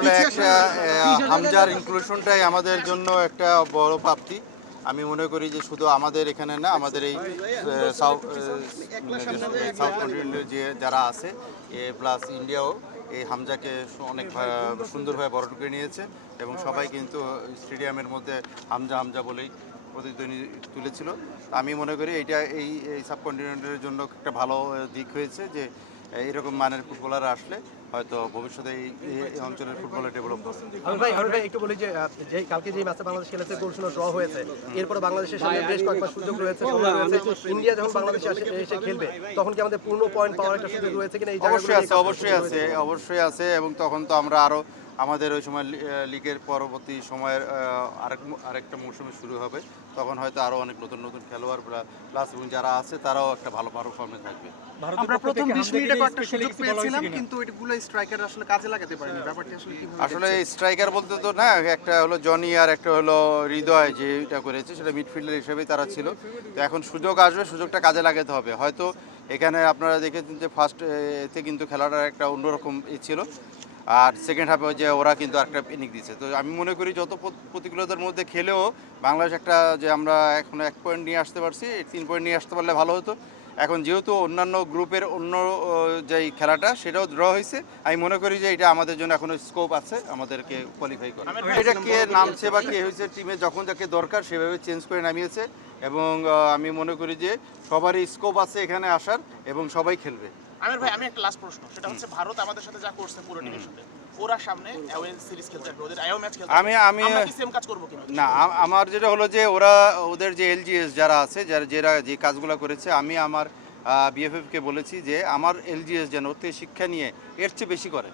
আসলে একটা হামজার ইনক্লুশনটাই আমাদের জন্য একটা বড় প্রাপ্তি। আমি মনে করি যে শুধু আমাদের এখানে না আমাদের এই সাউথ সাউথ কন্টিনেন্টে যে যারা আছে এ প্লাস ইন্ডিয়াও এই হামজাকে অনেক সুন্দরভাবে বরণ করে নিয়েছে এবং সবাই কিন্তু স্টেডিয়ামের মধ্যে হামজা হামজা বলেই প্রতিদ্বন্দ্বী তুলেছিল। আমি মনে করি এটা এই এই সাবকন্টিনেন্টের জন্য একটা ভালো দিক হয়েছে যে এরকম মানের ফুটবলার আসলে হয়তো ভবিষ্যতে এই অঞ্চলের ফুটবলে ডেভেলপ হবে। আমি ভাই আমি ভাই একটু বলি যে যে কালকে যে ম্যাচে বাংলাদেশ খেলেছে গোল শূন্য ড্র হয়েছে এরপর বাংলাদেশের সামনে বেশ কয়েকবার সুযোগ রয়েছে ইন্ডিয়া যখন বাংলাদেশে এসে খেলবে তখন কি আমাদের পূর্ণ পয়েন্ট পাওয়ার একটা সুযোগ রয়েছে কিনা এই অবশ্যই আছে অবশ্যই আছে অবশ্যই আছে এবং তখন তো আমরা আরও আমাদের ওই সময় লিগের পরবর্তী সময়ের আরেক আরেকটা মৌসুমে শুরু হবে। তখন হয়তো আরও অনেক নতুন নতুন খেলোয়াড় প্লাস এবং যারা আছে তারাও একটা ভালো পারফর্মে থাকবে। আমরা প্রথম বিশ মিনিটে কয়েকটা সুযোগ পেয়েছিলাম কিন্তু এগুলো স্ট্রাইকার আসলে কাজে লাগাতে পারেনি। ব্যাপারটা আসলে আসলে স্ট্রাইকার বলতে তো না একটা হলো জনি আর একটা হলো হৃদয় যে এটা করেছে সেটা মিডফিল্ডার হিসেবেই তারা ছিল। তো এখন সুযোগ আসবে সুযোগটা কাজে লাগাতে হবে। হয়তো এখানে আপনারা দেখেছেন যে ফার্স্ট এতে কিন্তু খেলাটার একটা অন্যরকম ই ছিল। আর সেকেন্ড হাফে যে ওরা কিন্তু একটা ইনিং দিচ্ছে তো আমি মনে করি যত প্রতিকূলতার মধ্যে খেলেও বাংলাদেশ একটা যে আমরা এখন এক পয়েন্ট নিয়ে আসতে পারছি তিন পয়েন্ট নিয়ে আসতে পারলে ভালো হতো। এখন যেহেতু অন্যান্য গ্রুপের অন্য যেই খেলাটা সেটাও ড্র হয়েছে। আমি মনে করি যে এটা আমাদের জন্য এখনও স্কোপ আছে আমাদেরকে কোয়ালিফাই করা। এটা কে নামছে বা কে হয়েছে টিমে যখন যাকে দরকার সেভাবে চেঞ্জ করে নামিয়েছে। এবং আমি মনে করি যে সবারই স্কোপ আছে এখানে আসার এবং সবাই খেলবে। আমির ভাই আমি একটা লাস্ট প্রশ্ন। সেটা হচ্ছে ভারত আমাদের সাথে যা করছে পুরো টিমের সাথে ওরা সামনে অ্যাওয়ে সিরিজ খেলতে ওদের অ্যাওয়ে ম্যাচ খেলতে আমি- আমি- সেম কাজ করব কিনা? না আমার যেটা হলো যে ওরা ওদের যে এলজিএস যারা আছে যারা যারা যে কাজগুলো করেছে আমি আমার বিএফএফকে বলেছি যে আমার এলজিএস যেন ওর থেকে শিক্ষা নিয়ে এর চেয়ে বেশি করে।